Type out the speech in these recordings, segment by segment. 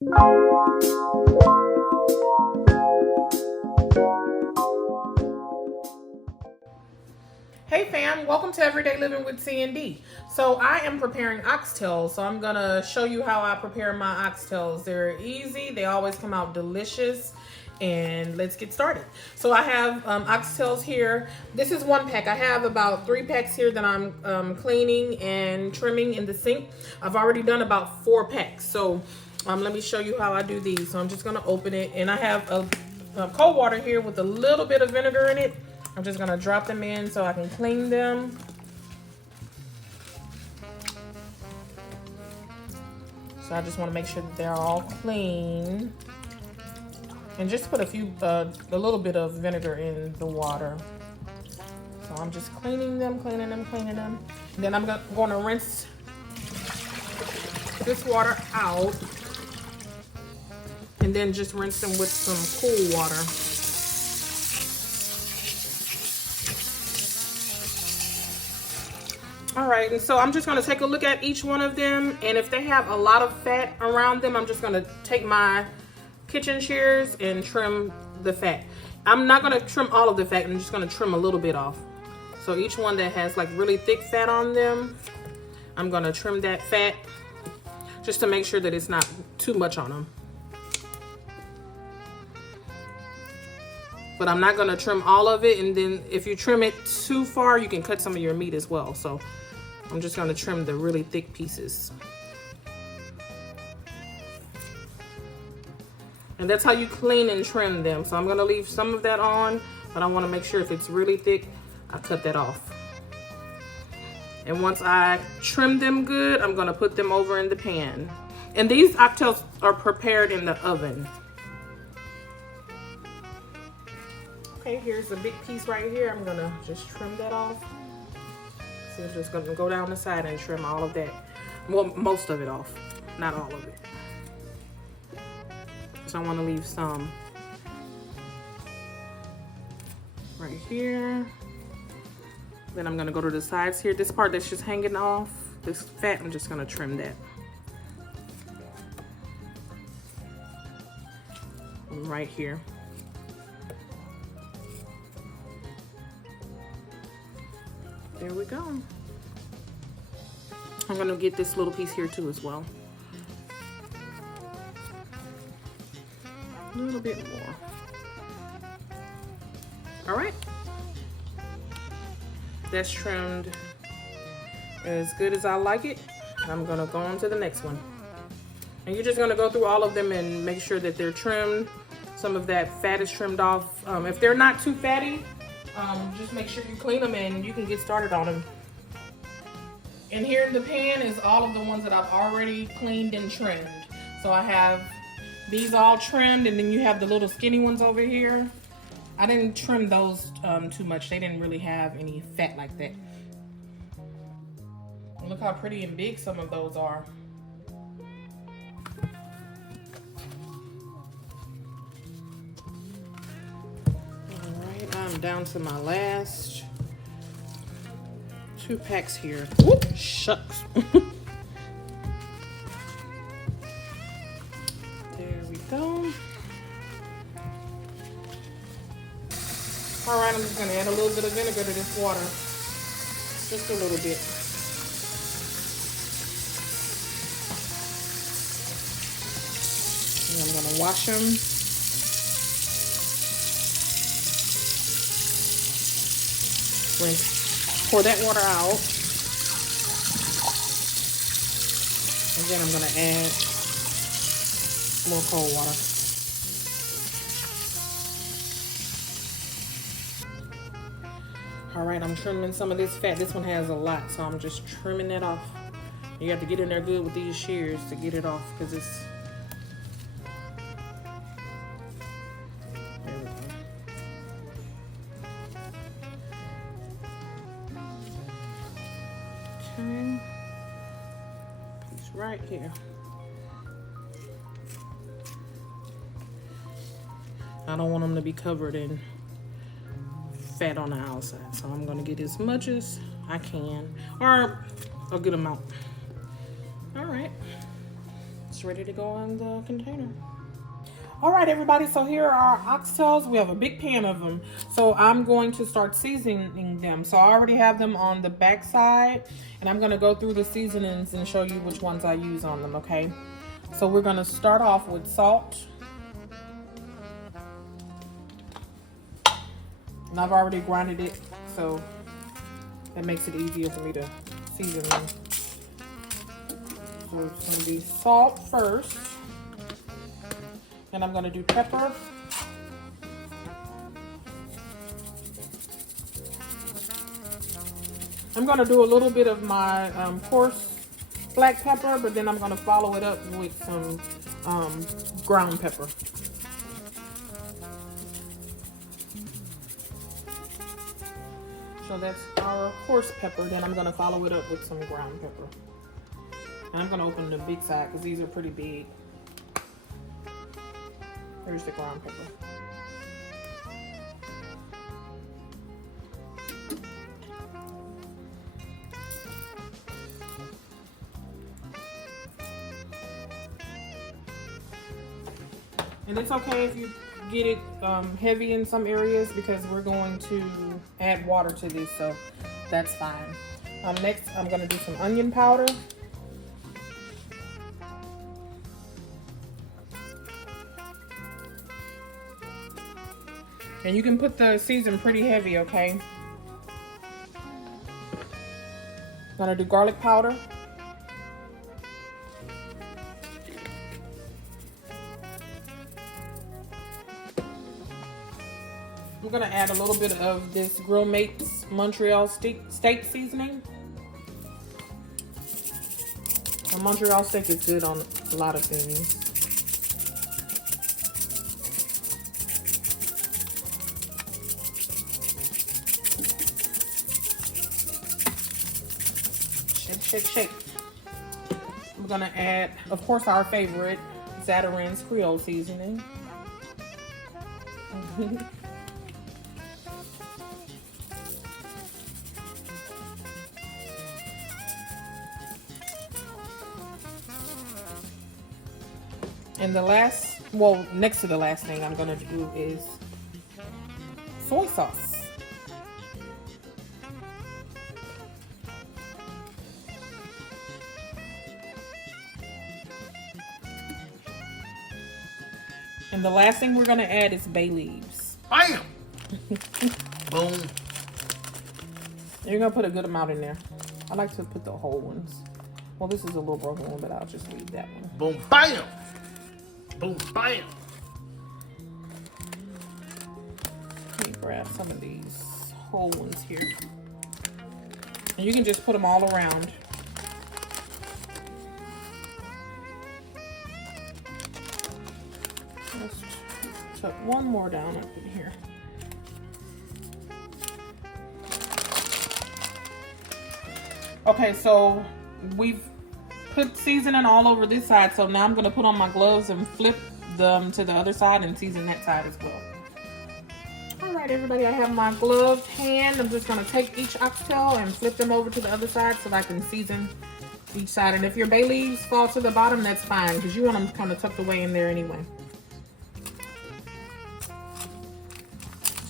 Hey fam, welcome to Everyday Living with C&D. So I am preparing oxtails, so I'm gonna show you how I prepare my oxtails. They're easy, they always come out delicious, and let's get started. So I have oxtails here. This is 1 pack. I have about 3 packs here that I'm cleaning and trimming in the sink. I've already done about 4 packs. So let me show you how I do these. So I'm just gonna open it, and I have a cold water here with a little bit of vinegar in it. I'm just gonna drop them in so I can clean them. So I just wanna make sure that they're all clean. And just put a little bit of vinegar in the water. So I'm just cleaning them. And then I'm gonna rinse this water out. And then just rinse them with some cool water. All right, and so I'm just gonna take a look at each one of them, and if they have a lot of fat around them, I'm just gonna take my kitchen shears and trim the fat. I'm not gonna trim all of the fat, I'm just gonna trim a little bit off. So each one that has like really thick fat on them, I'm gonna trim that fat just to make sure that it's not too much on them. But I'm not gonna trim all of it, and then if you trim it too far, you can cut some of your meat as well. So I'm just gonna trim the really thick pieces. And that's how you clean and trim them. So I'm gonna leave some of that on, but I wanna make sure if it's really thick, I cut that off. And once I trim them good, I'm gonna put them over in the pan. And these oxtails are prepared in the oven. Okay, here's a big piece right here. I'm gonna just trim that off. So I'm just gonna go down the side and trim all of that. Well, most of it off, not all of it. So I wanna leave some right here. Then I'm gonna go to the sides here. This part that's just hanging off, this fat, I'm just gonna trim that. Right here. There we go. I'm gonna get this little piece here too as well. A little bit more. All right. That's trimmed as good as I like it. I'm gonna go on to the next one. And you're just gonna go through all of them and make sure that they're trimmed. Some of that fat is trimmed off. If they're not too fatty, just make sure you clean them and you can get started on them. And here in the pan is all of the ones that I've already cleaned and trimmed. So I have these all trimmed, and then you have the little skinny ones over here. I didn't trim those too much. They didn't really have any fat like that. And look how pretty and big some of those are. I'm down to my last 2 packs here. Whoop, shucks. There we go. All right, I'm just gonna add a little bit of vinegar to this water. Just a little bit. And I'm gonna wash them. Rinse, pour that water out, and then I'm gonna add more cold water. All right, I'm trimming some of this fat. This one has a lot, so I'm just trimming that off. You have to get in there good with these shears to get it off, because it's piece right here. I don't want them to be covered in fat on the outside, so I'm gonna get as much as I can, or a good amount. All right, it's ready to go in the container. All right, everybody, so here are our oxtails. We have a big pan of them. So I'm going to start seasoning them. So I already have them on the back side, and I'm gonna go through the seasonings and show you which ones I use on them, okay? So we're gonna start off with salt. And I've already grinded it, so that makes it easier for me to season them. So it's gonna be salt first. And I'm gonna do pepper. I'm gonna do a little bit of my coarse black pepper, but then I'm gonna follow it up with some ground pepper. So that's our coarse pepper. Then I'm gonna follow it up with some ground pepper. And I'm gonna open the big side because these are pretty big. Here's the ground pepper. And it's okay if you get it heavy in some areas because we're going to add water to this, so that's fine. Next, I'm gonna do some onion powder. And you can put the season pretty heavy, okay? I'm gonna do garlic powder. I'm gonna add a little bit of this Grillmates Montreal steak seasoning. And Montreal steak is good on a lot of things. Shake, shake. I'm gonna add, of course, our favorite, Zatarain's Creole seasoning. And the last, well, next to the last thing I'm gonna do is soy sauce. And the last thing we're gonna add is bay leaves. Bam! Boom. You're gonna put a good amount in there. I like to put the whole ones. Well, this is a little broken one, but I'll just leave that one. Boom, bam! Boom, bam! Let me grab some of these whole ones here. And you can just put them all around. Let's tuck one more down up in here. Okay, so we've put seasoning all over this side, so now I'm gonna put on my gloves and flip them to the other side and season that side as well. All right, everybody, I have my gloved hand. I'm just gonna take each oxtail and flip them over to the other side so that I can season each side. And if your bay leaves fall to the bottom, that's fine because you want them kind of tucked away in there anyway.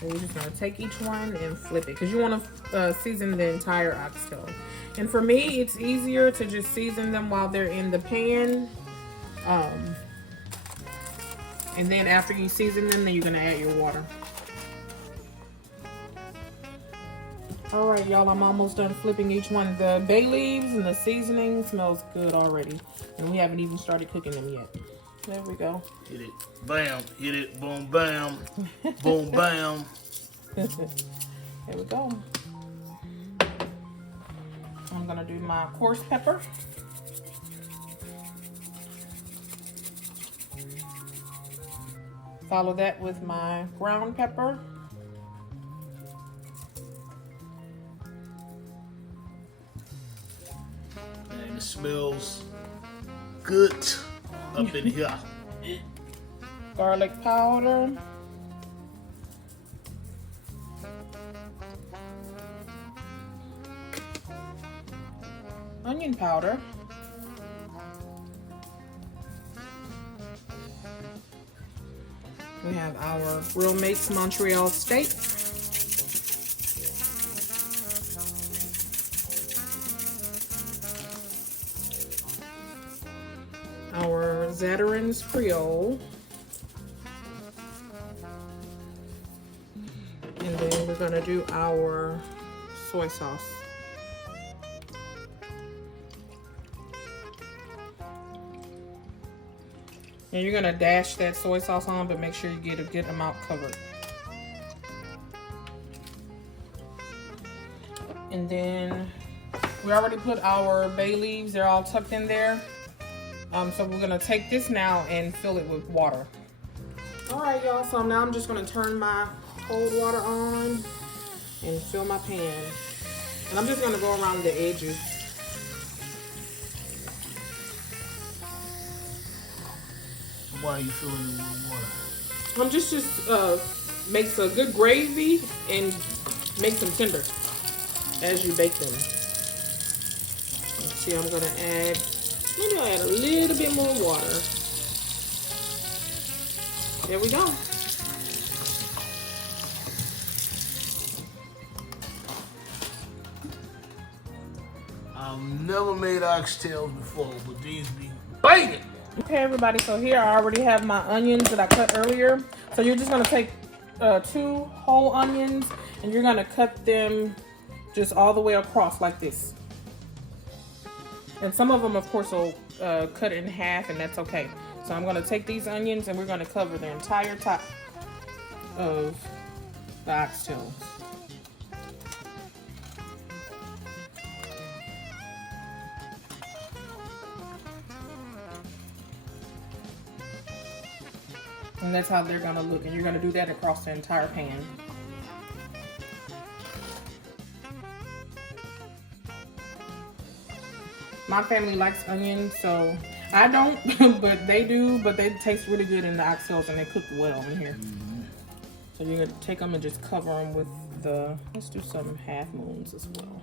So you're just gonna take each one and flip it because you want to season the entire oxtail. And for me, it's easier to just season them while they're in the pan. And then after you season them, then you're gonna add your water. All right, y'all, I'm almost done flipping each one. The bay leaves and the seasoning smells good already. And we haven't even started cooking them yet. There we go. Hit it, bam, hit it, boom, bam, boom, bam. There we go. I'm gonna do my coarse pepper. Follow that with my ground pepper. And it smells good up in here. Garlic powder. Onion powder. We have our Grillmates Montreal steak. Our Zatarain's Creole. And then we're gonna do our soy sauce. And you're gonna dash that soy sauce on, but make sure you get a good amount covered. And then we already put our bay leaves, they're all tucked in there. So we're gonna take this now and fill it with water. All right, y'all, so now I'm just gonna turn my cold water on and fill my pan. And I'm just gonna go around the edges. Why are you filling it with water? I'm just makes a good gravy and makes them tender as you bake them. Let's see, I'm gonna add, maybe I'll add a little bit more water. There we go. I've never made oxtails before, but these be banging. Okay, everybody, so here I already have my onions that I cut earlier. So you're just gonna take 2 whole onions and you're gonna cut them just all the way across like this. And some of them, of course, will cut in half, and that's okay. So I'm gonna take these onions and we're gonna cover the entire top of the oxtails. And that's how they're gonna look. And you're gonna do that across the entire pan. My family likes onions, so I don't, but they do. But they taste really good in the oxtails and they cook well in here. So you're gonna take them and just cover them with the, let's do some half moons as well.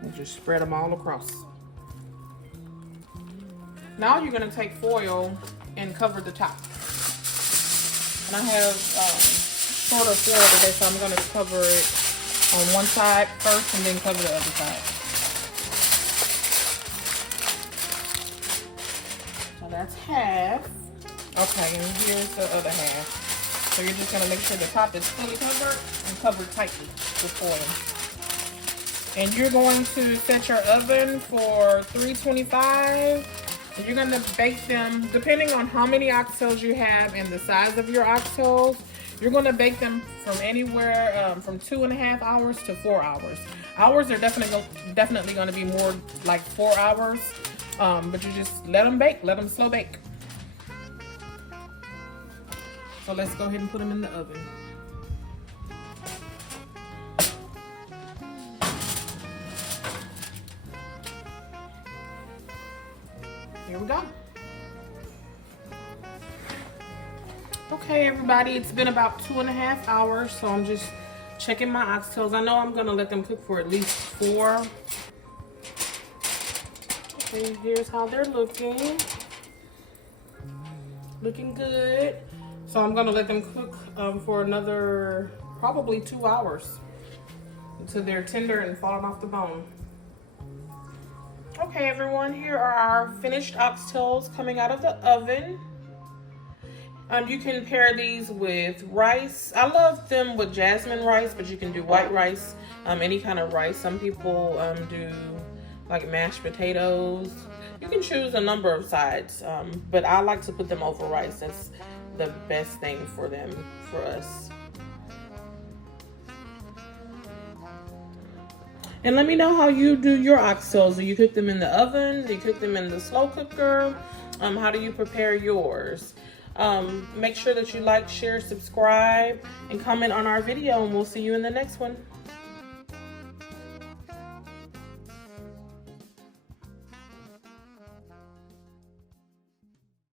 And just spread them all across. Now you're gonna take foil and cover the top. And I have sort of foil today, so I'm gonna cover it on one side first and then cover the other side. So that's half. Okay, and here's the other half. So you're just gonna make sure the top is fully covered and covered tightly with foil. And you're going to set your oven for 325. And you're gonna bake them, depending on how many oxtails you have and the size of your oxtails, you're gonna bake them from anywhere from 2.5 hours to 4 hours. Hours are definitely gonna be more like 4 hours, but you just let them bake, let them slow bake. So let's go ahead and put them in the oven. Here we go. Okay, everybody, it's been about 2.5 hours, so I'm just checking my oxtails. I know I'm gonna let them cook for at least 4. Okay, here's how they're looking. Looking good. So I'm gonna let them cook for another probably 2 hours until they're tender and falling off the bone. Okay, everyone, here are our finished oxtails coming out of the oven. You can pair these with rice. I love them with jasmine rice, but you can do white rice, any kind of rice. Some people do like mashed potatoes. You can choose a number of sides, but I like to put them over rice. That's the best thing for them, for us. And let me know how you do your oxtails. Do you cook them in the oven? Do you cook them in the slow cooker? How do you prepare yours? Make sure that you like, share, subscribe, and comment on our video, and we'll see you in the next one.